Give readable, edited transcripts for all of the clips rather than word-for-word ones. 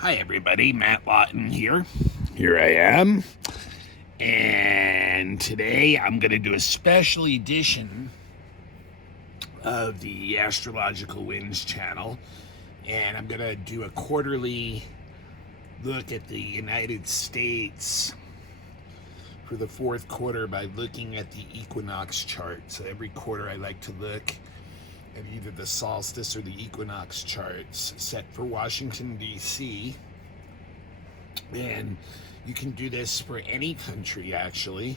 Hi everybody, Matt Lawton here. Here I am. And today I'm going to do a special edition of the Astrological Winds channel. And I'm going to do a quarterly look at the United States for the fourth quarter by looking at the equinox chart. So every quarter I like to look at either the solstice or the equinox charts set for Washington, D.C. And you can do this for any country, actually,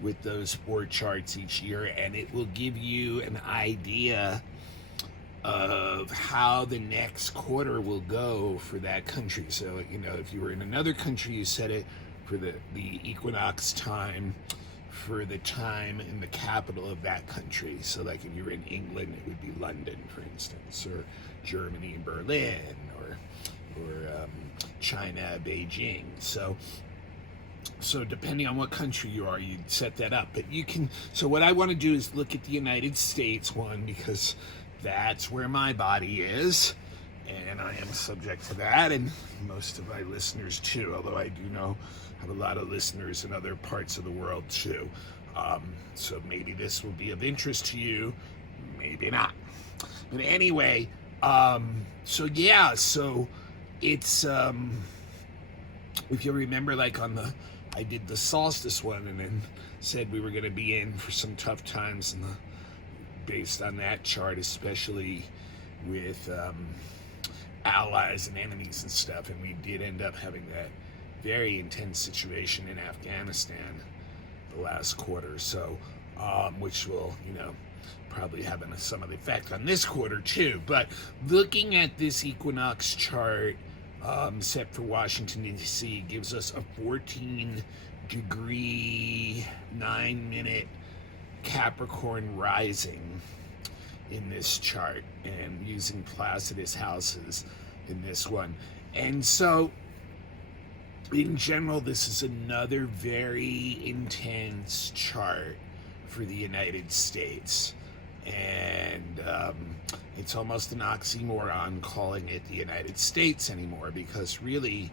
with those four charts each year, and it will give you an idea of how the next quarter will go for that country. So, if you were in another country, you set it for the equinox time for the time in the capital of that country. So like if you were in England, it would be London, for instance, or Germany, Berlin, or China, Beijing. So depending on what country you are, you'd set that up. But you can, so what I want to do is look at the United States one, because that's where my body is, and I am subject to that, and most of my listeners too, although I do know I have a lot of listeners in other parts of the world too. So maybe this will be of interest to you, maybe not. But anyway, so it's, if you remember, like I did the solstice one and then said we were going to be in for some tough times based on that chart, especially with allies and enemies and stuff, and we did end up having that very intense situation in Afghanistan the last quarter, so which will probably have some of the effect on this quarter too. But looking at this equinox chart set for Washington, D.C. gives us a 14-degree 9-minute Capricorn rising in this chart, and using Placidus houses in this one. And so in general, this is another very intense chart for the United States. And it's almost an oxymoron calling it the United States anymore, because really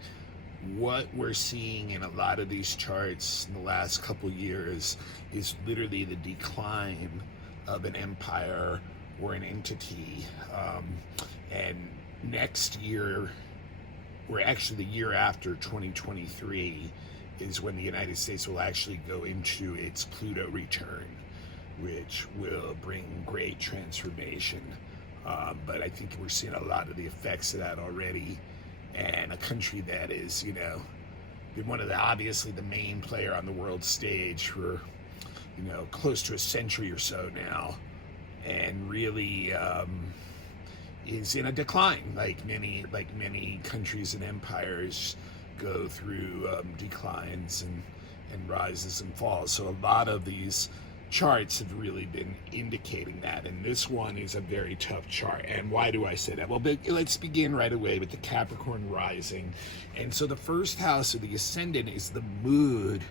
what we're seeing in a lot of these charts in the last couple years is literally the decline of an empire or an entity. And next year, or actually the year after, 2023, is when the United States will actually go into its Pluto return, which will bring great transformation. But I think we're seeing a lot of the effects of that already. And a country that is, been one of the, obviously the main player on the world stage for, close to a century or so now, and really is in a decline, like many countries and empires go through declines and rises and falls. So a lot of these charts have really been indicating that, and this one is a very tough chart. And why do I say that? Well, let's begin right away with the Capricorn rising. And so the first house of the ascendant is the mood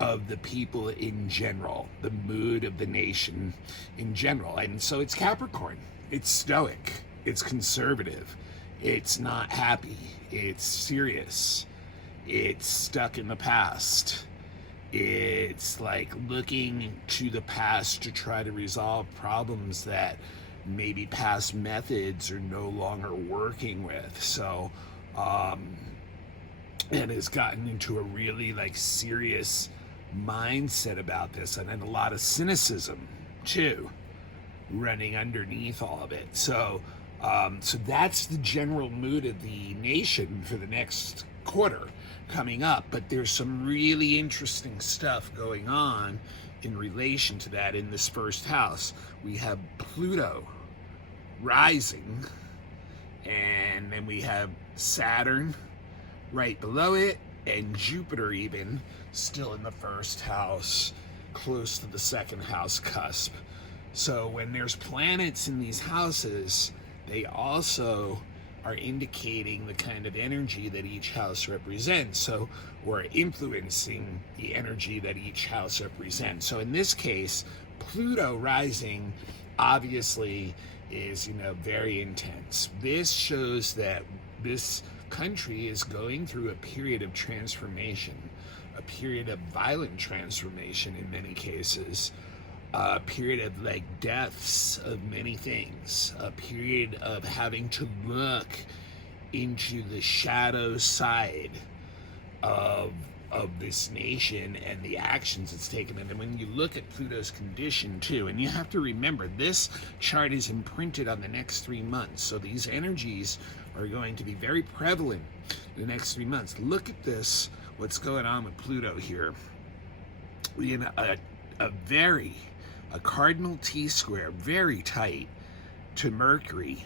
of the people in general, the mood of the nation in general. And so it's Capricorn. It's stoic, it's conservative, it's not happy, it's serious, it's stuck in the past. It's like looking to the past to try to resolve problems that maybe past methods are no longer working with. So, and has gotten into a really serious mindset about this, and then a lot of cynicism too running underneath all of it. So that's the general mood of the nation for the next quarter coming up. But there's some really interesting stuff going on in relation to that in this first house. We have Pluto rising, and then we have Saturn right below it, and Jupiter even still in the first house, close to the second house cusp. So when there's planets in these houses, they also are indicating the kind of energy that each house represents. So we're influencing the energy that each house represents. So in this case, Pluto rising obviously is, very intense. This shows that this country is going through a period of transformation, a period of violent transformation in many cases, a period of like deaths of many things, a period of having to look into the shadow side of this nation and the actions it's taken. And then when you look at Pluto's condition too, and you have to remember this chart is imprinted on the next 3 months, so these energies are going to be very prevalent in the next 3 months. Look at this, what's going on with Pluto here. In a cardinal T-square, very tight to Mercury,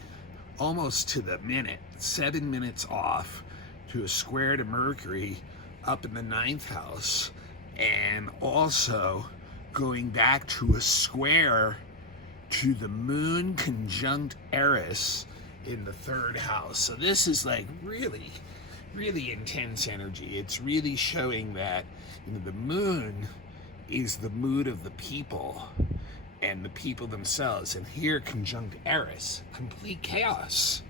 almost to the minute, 7 minutes off, to a square to Mercury up in the 9th house, and also going back to a square to the moon conjunct Eris in the 3rd house. So this is like really, really intense energy. It's really showing that, you know, the moon is the mood of the people and the people themselves. And here, conjunct Eris, complete chaos.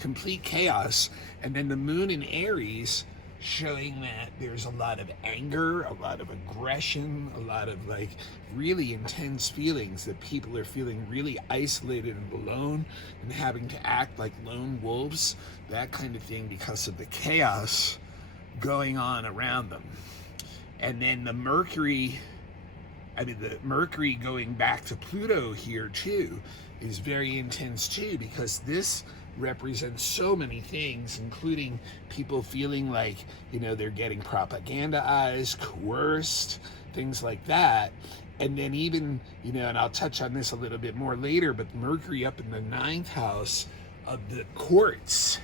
Complete chaos. And then the moon in Aries showing that there's a lot of anger, a lot of aggression, a lot of like really intense feelings, that people are feeling really isolated and alone and having to act like lone wolves, that kind of thing, because of the chaos going on around them. And then the Mercury going back to Pluto here too is very intense too, because this represents so many things, including people feeling like, you know, they're getting propagandized, coerced, things like that. And then even, you know, and I'll touch on this a little bit more later, but Mercury up in the 9th house of the courts.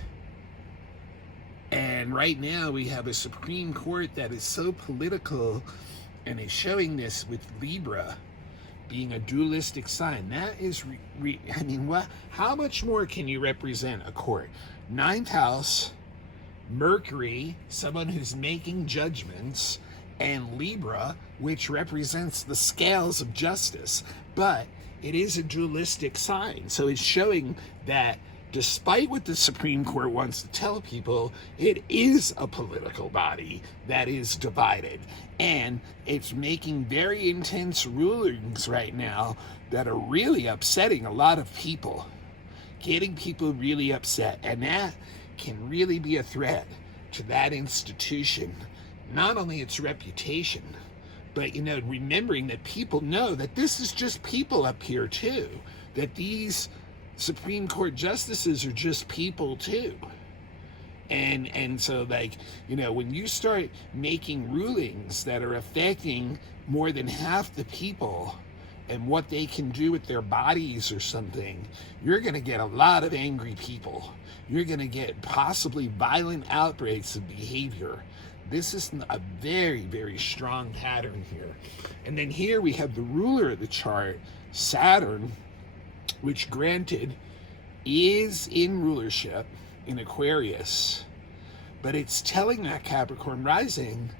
And right now we have a Supreme Court that is so political, and is showing this with Libra being a dualistic sign. That is, I mean, what? How much more can you represent a court? 9th house, Mercury, someone who's making judgments, and Libra, which represents the scales of justice. But it is a dualistic sign. So it's showing that despite what the Supreme Court wants to tell people, it is a political body that is divided. And it's making very intense rulings right now that are really upsetting a lot of people, getting people really upset. And that can really be a threat to that institution, not only its reputation, but, you know, remembering that people know that this is just people up here too, that these Supreme Court justices are just people too. And so, like, you know, when you start making rulings that are affecting more than half the people and what they can do with their bodies or something, you're going to get a lot of angry people. You're going to get possibly violent outbreaks of behavior. This is a very, very strong pattern here. And then here we have the ruler of the chart, Saturn, which granted is in rulership in Aquarius, but it's telling that Capricorn rising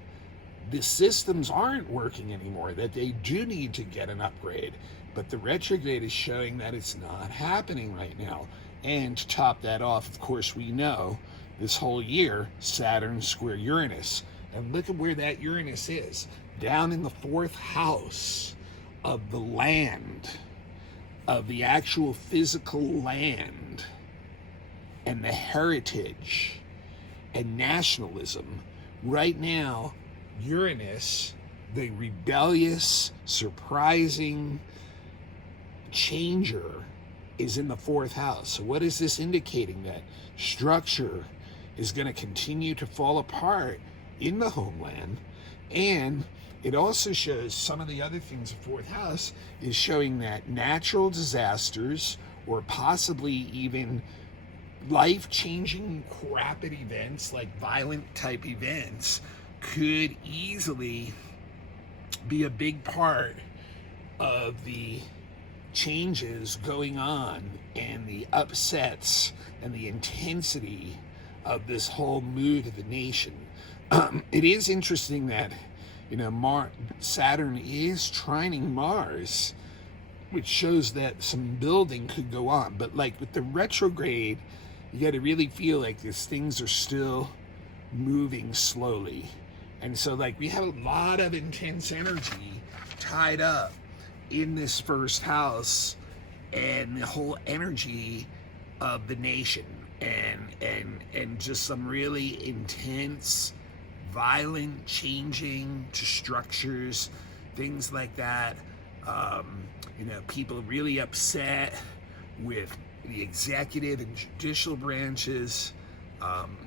the systems aren't working anymore, that they do need to get an upgrade. But the retrograde is showing that it's not happening right now. And to top that off, of course, we know this whole year, Saturn square Uranus. And look at where that Uranus is, down in the 4th house of the land, of the actual physical land, and the heritage and nationalism. Right now, Uranus, the rebellious, surprising changer, is in the 4th house. So what is this indicating? That structure is going to continue to fall apart in the homeland. And it also shows some of the other things. The 4th house is showing that natural disasters, or possibly even life-changing rapid events like violent type events, could easily be a big part of the changes going on and the upsets and the intensity of this whole mood of the nation. It is interesting that, you know, Saturn is trining Mars, which shows that some building could go on. But like with the retrograde you got to really feel like these things are still moving slowly. And so like we have a lot of intense energy tied up in this first house and the whole energy of the nation, and just some really intense, violent changing to structures, things like that. People really upset with the executive and judicial branches.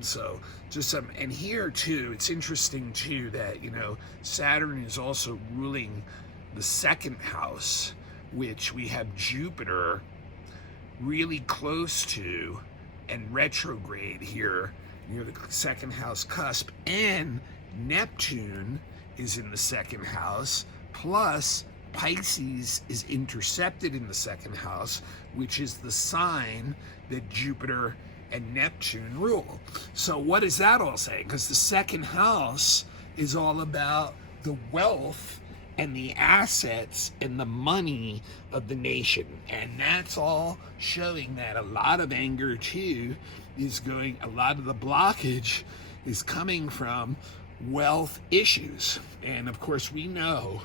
So just some, and here too, it's interesting too that, Saturn is also ruling the second house, which we have Jupiter really close to and retrograde here near the second house cusp, and Neptune is in the second house, plus Pisces is intercepted in the second house, which is the sign that Jupiter and Neptune rule. So what is that all saying? Because the second house is all about the wealth and the assets and the money of the nation. And that's all showing that a lot of anger too is going, a lot of the blockage is coming from wealth issues. And of course we know,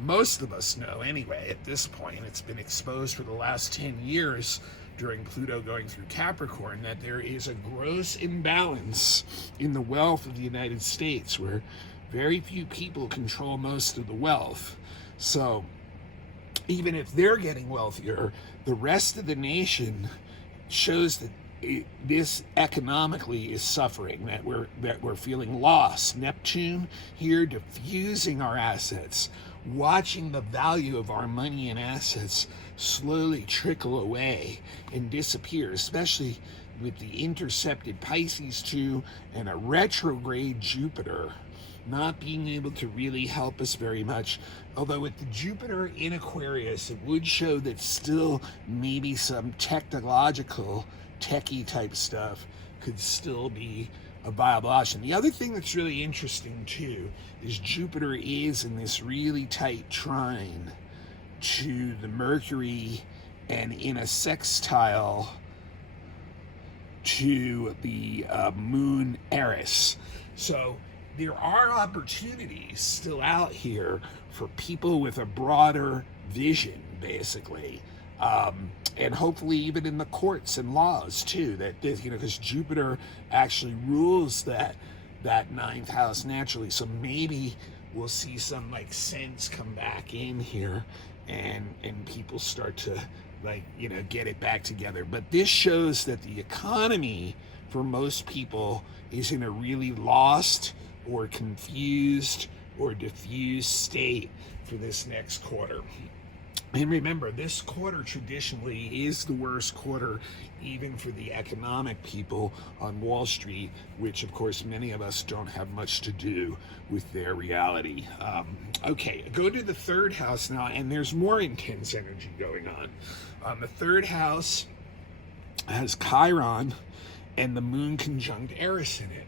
most of us know anyway at this point, it's been exposed for the last 10 years during Pluto going through Capricorn, that there is a gross imbalance in the wealth of the United States, where very few people control most of the wealth. So even if they're getting wealthier, the rest of the nation shows that this economically is suffering, that we're feeling lost. Neptune here diffusing our assets, watching the value of our money and assets slowly trickle away and disappear, especially with the intercepted Pisces too and a retrograde Jupiter not being able to really help us very much. Although with the Jupiter in Aquarius, it would show that still maybe some technological, techie type stuff could still be a viable option. The other thing that's really interesting too is Jupiter is in this really tight trine to the Mercury and in a sextile to the moon Eris. So there are opportunities still out here for people with a broader vision, basically. And hopefully even in the courts and laws too, that because Jupiter actually rules that ninth house naturally. So maybe we'll see some like sense come back in here, and people start to get it back together. But this shows that the economy for most people is in a really lost or confused or diffused state for this next quarter. And remember, this quarter traditionally is the worst quarter even for the economic people on Wall Street, which of course many of us don't have much to do with their reality. Okay, go to the third house now, and there's more intense energy going on. The third house has Chiron and the moon conjunct Eris in it.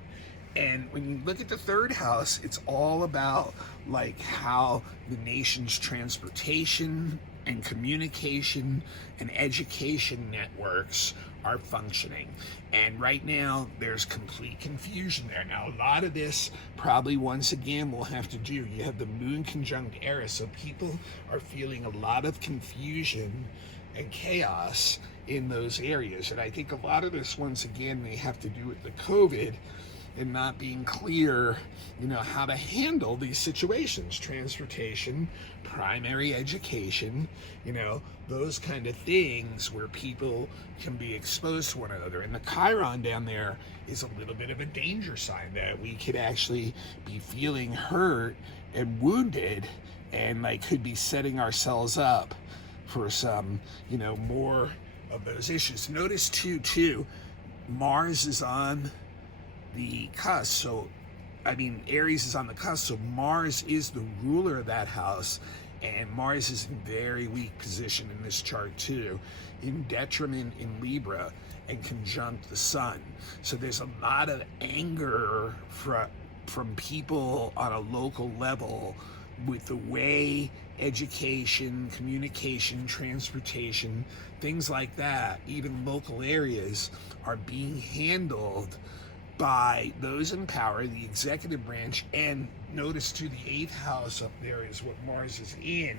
And when you look at the third house, it's all about like how the nation's transportation and communication and education networks are functioning. And right now there's complete confusion there. Now a lot of this probably once again will have to do, you have the moon conjunct Eris, so people are feeling a lot of confusion and chaos in those areas. And I think a lot of this once again may have to do with the COVID and not being clear, how to handle these situations, transportation, primary education, those kind of things where people can be exposed to one another. And the Chiron down there is a little bit of a danger sign that we could actually be feeling hurt and wounded, and could be setting ourselves up for some, more of those issues. Notice too, Mars is on the cusp, so Aries is on the cusp, so Mars is the ruler of that house, and Mars is in very weak position in this chart too, in detriment in Libra and conjunct the Sun. So there's a lot of anger from people on a local level with the way education, communication, transportation, things like that, even local areas, are being handled by those in power, the executive branch. And notice too, the eighth house up there is what Mars is in,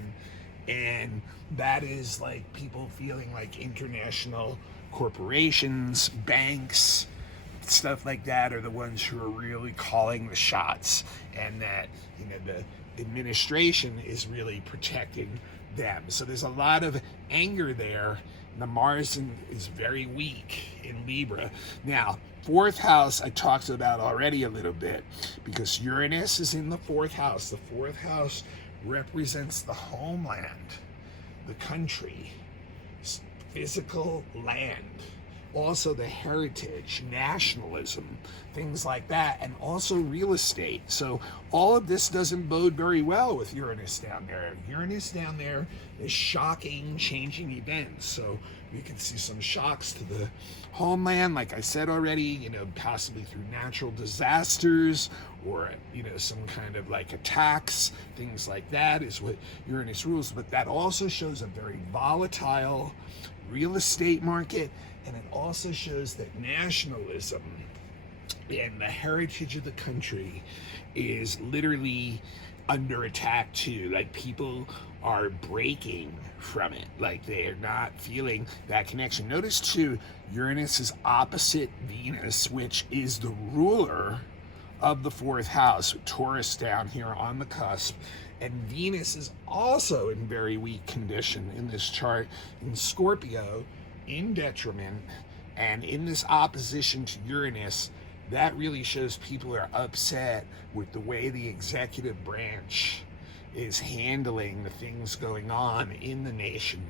and that is like people feeling like international corporations, banks, stuff like that are the ones who are really calling the shots, and that, you know, the administration is really protecting them. So there's a lot of anger there. The Mars is very weak in Libra. Now, fourth house I talked about already a little bit, because Uranus is in the fourth house. The fourth house represents the homeland, the country, physical land, also the heritage, nationalism, things like that, and also real estate. So all of this doesn't bode very well with Uranus down there. Uranus down there is shocking, changing events. So we could see some shocks to the homeland, like I said already, you know, possibly through natural disasters, or, you know, some kind of like attacks, things like that is what Uranus rules. But that also shows a very volatile real estate market, and it also shows that nationalism and the heritage of the country is literally under attack too. Like, people are breaking from it, like they are not feeling that connection. Notice too, Uranus is opposite Venus, which is the ruler of the fourth house, Taurus down here on the cusp. And Venus is also in very weak condition in this chart, in Scorpio, in detriment, and in this opposition to Uranus. That really shows people are upset with the way the executive branch is handling the things going on in the nation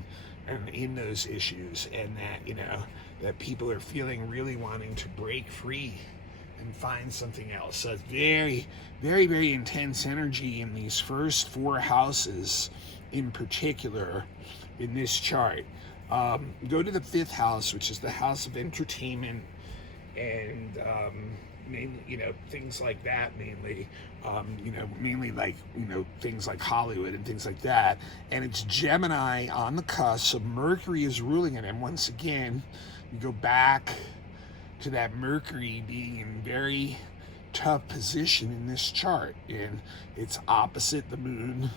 and in those issues, and that, you know, that people are feeling really wanting to break free and find something else. So it's very, very, very intense energy in these first four houses in particular in this chart. Go to the fifth house, which is the house of entertainment and mainly, you know, things like that, mainly, you know, mainly like, you know, things like Hollywood and things like that. And it's Gemini on the cusp, so Mercury is ruling it. And once again, you go back to that Mercury being in very tough position in this chart, and it's opposite the moon,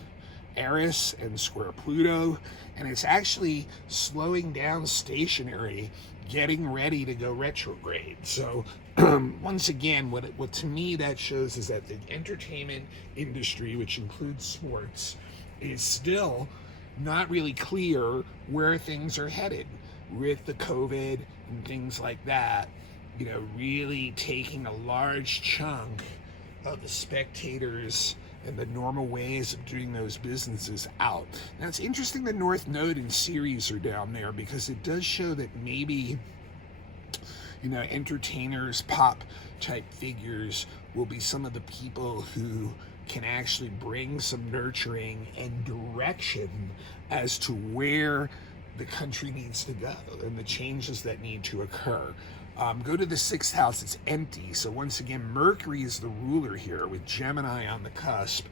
Eris, and square Pluto, and it's actually slowing down stationary, getting ready to go retrograde. So once again, what to me that shows is that the entertainment industry, which includes sports, is still not really clear where things are headed with the COVID and things like that, you know, really taking a large chunk of the spectators and the normal ways of doing those businesses out. Now, it's interesting the North Node and Ceres are down there, because it does show that maybe, you know, entertainers, pop type figures will be some of the people who can actually bring some nurturing and direction as to where the country needs to go and the changes that need to occur. Go to the sixth house, it's empty. So once again, Mercury is the ruler here with Gemini on the cusp.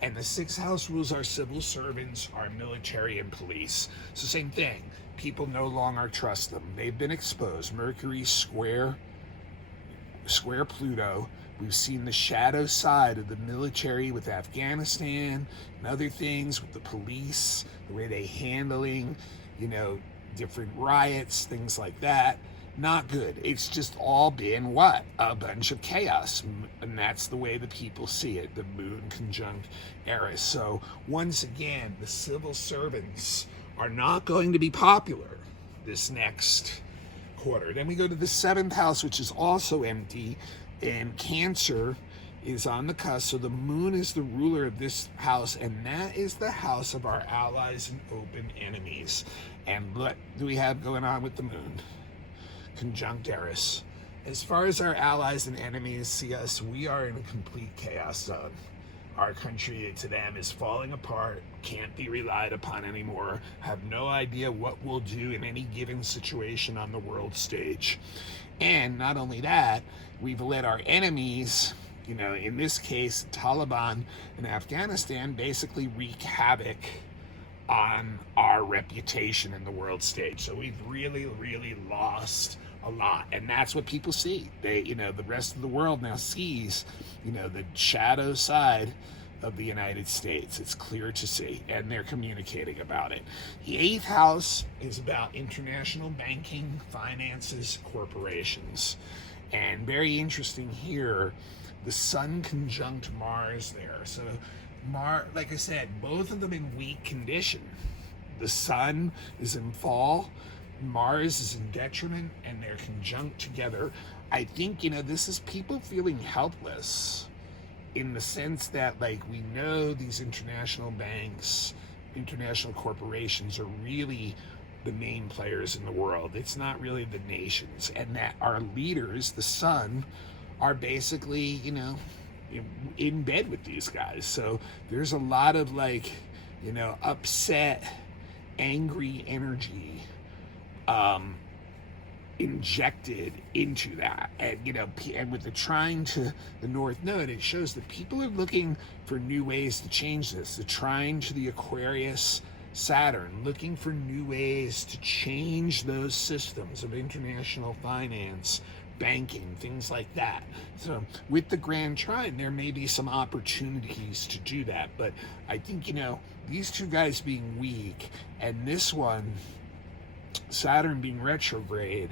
And the sixth house rules our civil servants, our military and police. So same thing, people no longer trust them. They've been exposed. Mercury square Pluto. We've seen the shadow side of the military with Afghanistan and other things, with the police, the way they handling, you know, different riots, things like that. Not good. It's just all been what? A bunch of chaos. And that's the way the people see it, the moon conjunct Eris. So once again, the civil servants are not going to be popular this next quarter. Then we go to the seventh house, which is also empty, and Cancer is on the cusp. So the moon is the ruler of this house, and that is the house of our allies and open enemies. And what do we have going on with the moon? Conjunct Eris. As far as our allies and enemies see us, we are in a complete chaos zone. Our country to them is falling apart, can't be relied upon anymore, have no idea what we'll do in any given situation on the world stage. And not only that, we've let our enemies, in this case, Taliban in Afghanistan basically wreak havoc on our reputation in the world stage. So we've really, really lost a lot. And that's what people see. The rest of the world now sees, the shadow side of the United States. It's clear to see, and they're communicating about it. The 8th house is about international banking, finances, corporations. And very interesting here, the Sun conjunct Mars there. So like I said, both of them in weak condition. The Sun is in fall, Mars is in detriment, and they're conjunct together. I think, this is people feeling helpless in the sense that, like, we know these international banks, international corporations are really the main players in the world. It's not really the nations. And that our leaders, the Sun, are basically, in bed with these guys. So there's a lot of upset, angry energy injected into that. And and with the trine to the North Node, it shows that people are looking for new ways to change this. The trine to the Aquarius Saturn, looking for new ways to change those systems of international finance, banking, things like that. So with the Grand Trine, there may be some opportunities to do that. But I think, these two guys being weak, and this one, Saturn being retrograde,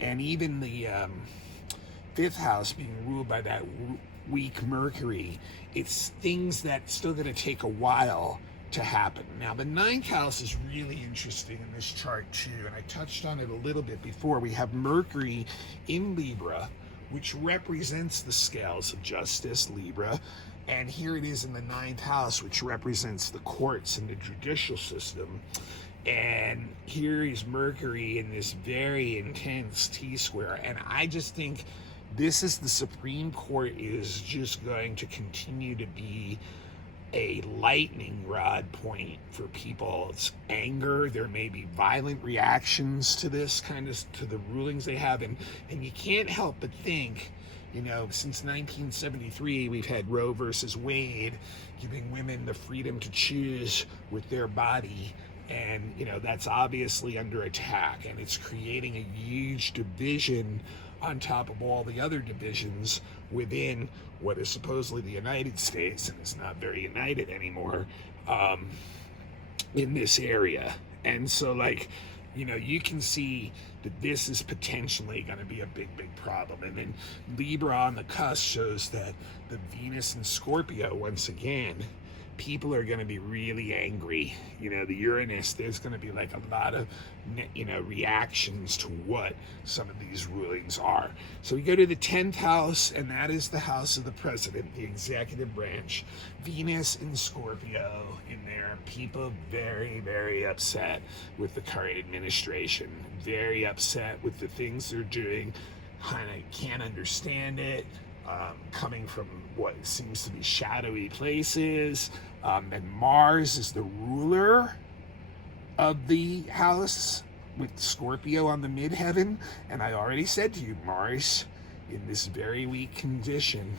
and even the 5th house being ruled by that weak Mercury, it's things that's still going to take a while to happen. Now, the 9th house is really interesting in this chart too, and I touched on it a little bit before. We have Mercury in Libra, which represents the scales of justice, Libra, and here it is in the 9th house, which represents the courts and the judicial system. And here is Mercury in this very intense T-square, and I just think this is the Supreme Court is just going to continue to be a lightning rod point for people's anger. There may be violent reactions to this to the rulings they have, and you can't help but think, since 1973 we've had Roe versus Wade, giving women the freedom to choose with their body, and that's obviously under attack, and it's creating a huge division on top of all the other divisions within what is supposedly the United States, and it's not very united anymore in this area. And so, you can see that this is potentially going to be a big, big problem. And then Libra on the cusp shows that the Venus and Scorpio, once again, people are going to be really angry. The Uranus, there's going to be a lot of, reactions to what some of these rulings are. So we go to the 10th house, and that is the house of the president, the executive branch. Venus in Scorpio in there. People very, very upset with the current administration. Very upset with the things they're doing. Kind of can't understand it. Coming from what seems to be shadowy places. And Mars is the ruler of the house with Scorpio on the midheaven. And I already said to you, Mars, in this very weak condition,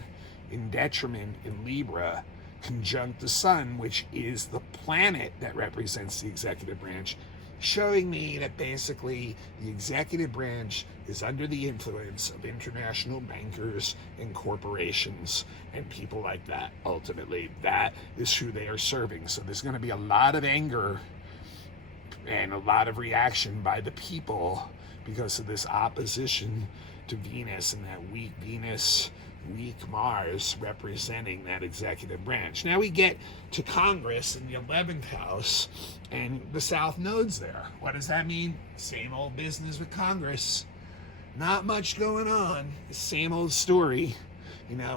in detriment in Libra, conjunct the Sun, which is the planet that represents the executive branch, showing me that basically the executive branch is under the influence of international bankers and corporations and people like that. Ultimately, that is who they are serving. So there's going to be a lot of anger and a lot of reaction by the people because of this opposition to Venus and that weak Venus, weak Mars representing that executive branch. Now we get to Congress in the 11th house, and the South Node's there. What does that mean? Same old business with Congress. Not much going on. Same old story.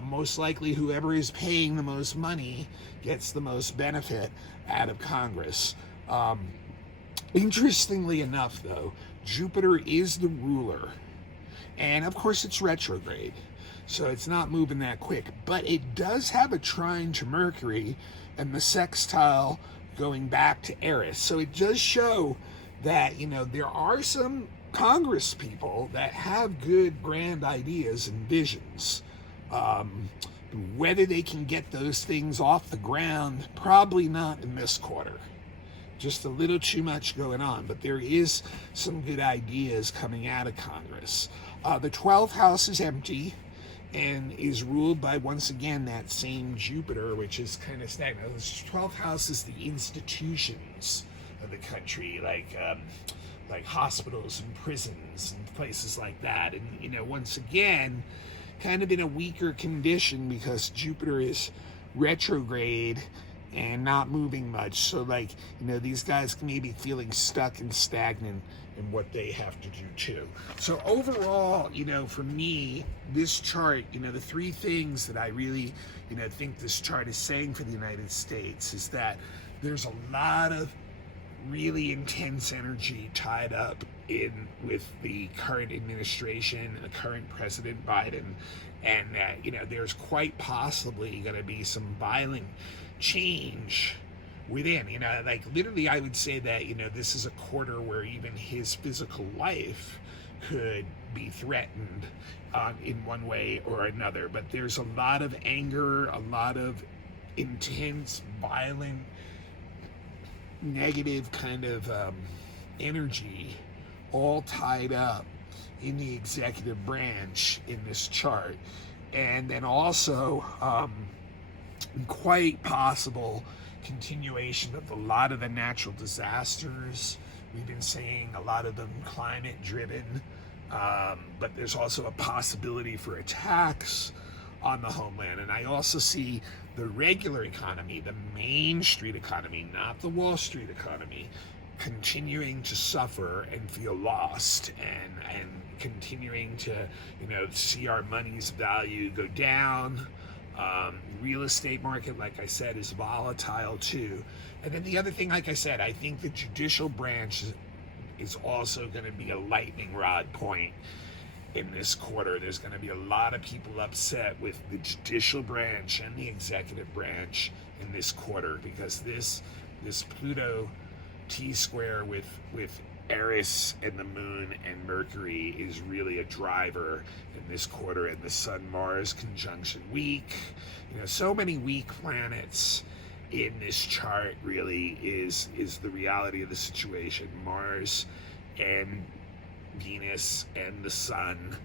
Most likely whoever is paying the most money gets the most benefit out of Congress. Interestingly enough, though, Jupiter is the ruler. And of course it's retrograde, so it's not moving that quick. But it does have a trine to Mercury and the sextile going back to Eris. So it does show that, there are some Congress people that have good grand ideas and visions. Whether they can get those things off the ground, probably not in this quarter. Just a little too much going on, but there is some good ideas coming out of Congress. The 12th house is empty and is ruled by, once again, that same Jupiter, which is kind of stagnant. The 12th house is the institutions of the country, like hospitals and prisons and places like that. And, once again, kind of in a weaker condition because Jupiter is retrograde and not moving much. So these guys may be feeling stuck and stagnant in what they have to do too. So overall, for me, this chart, the three things that I really, think this chart is saying for the United States is that there's a lot of really intense energy tied up in with the current administration, the current President Biden, and there's quite possibly going to be some violent change within. Literally, I would say that this is a quarter where even his physical life could be threatened in one way or another. But there's a lot of anger, a lot of intense, violent, negative kind of energy all tied up in the executive branch in this chart. And then also quite possible continuation of a lot of the natural disasters. We've been saying a lot of them climate driven, but there's also a possibility for attacks on the homeland. And I also see the regular economy, the Main Street economy, not the Wall Street economy, continuing to suffer and feel lost, and continuing to see our money's value go down. Real estate market, like I said, is volatile too. And then the other thing, like I said, I think the judicial branch is also going to be a lightning rod point in this quarter. There's going to be a lot of people upset with the judicial branch and the executive branch in this quarter, because this Pluto T-square with Eris and the Moon and Mercury is really a driver in this quarter, and the Sun-Mars conjunction weak. So many weak planets in this chart really is the reality of the situation. Mars and Venus and the Sun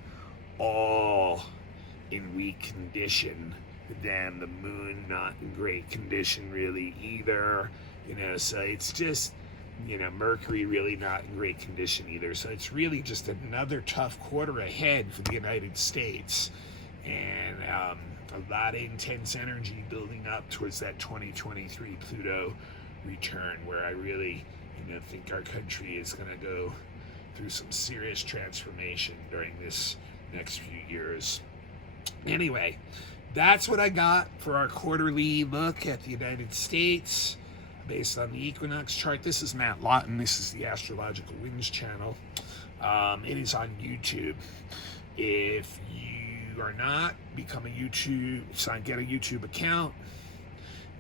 all in weak condition. Then the Moon not in great condition really either. So it's just, Mercury really not in great condition either. So it's really just another tough quarter ahead for the United States. And a lot of intense energy building up towards that 2023 Pluto return, where I really, think our country is going to go through some serious transformation during this next few years. Anyway, that's what I got for our quarterly look at the United States based on the equinox chart. This is Matt Lawton. This is the Astrological Winds channel. It is on YouTube. If you are not, get a YouTube account,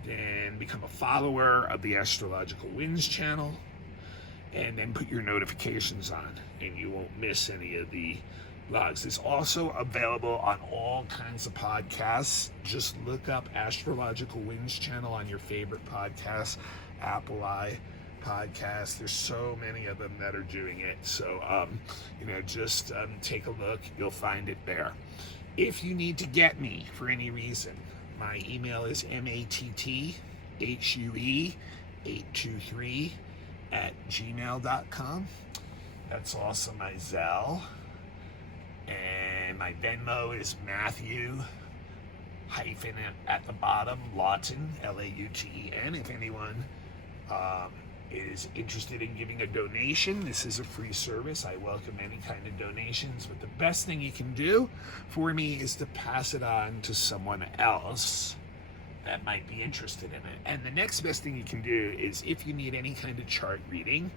then become a follower of the Astrological Winds channel, and then put your notifications on, and you won't miss any of the vlogs. It's also available on all kinds of podcasts. Just look up Astrological Winds channel on your favorite podcast, Apple Podcasts. There's so many of them that are doing it. So, just take a look. You'll find it there. If you need to get me for any reason, my email is mattHue823@gmail.com. That's also my Zelle. And my Venmo is Matthew hyphen at the bottom, Lawton, Lauten. If anyone is interested in giving a donation, this is a free service. I welcome any kind of donations, but the best thing you can do for me is to pass it on to someone else that might be interested in it. And the next best thing you can do is, if you need any kind of chart reading,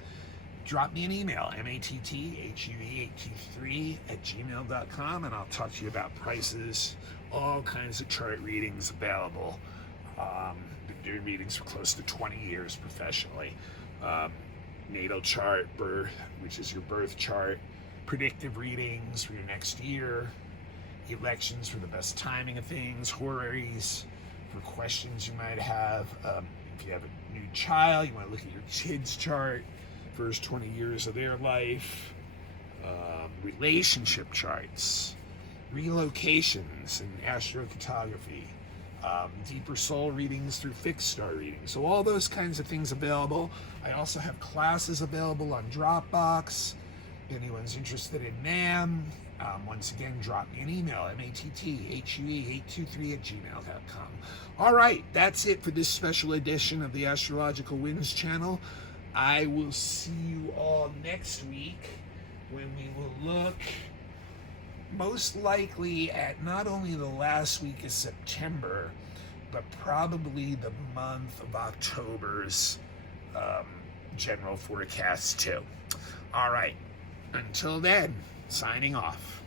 drop me an email, mattHue823@gmail.com, and I'll talk to you about prices, all kinds of chart readings available. Been doing readings for close to 20 years professionally. Natal chart, birth, which is your birth chart, predictive readings for your next year, elections for the best timing of things, horary for questions you might have. If you have a new child, you want to look at your kid's chart, first 20 years of their life, relationship charts, relocations and astrocartography, deeper soul readings through fixed star readings. So all those kinds of things available. I also have classes available on Dropbox. If anyone's interested in them, once again, drop me an email, matthue823@gmail.com. All right, that's it for this special edition of the Astrological Winds channel. I will see you all next week when we will look most likely at not only the last week of September, but probably the month of October's general forecast too. All right, until then, signing off.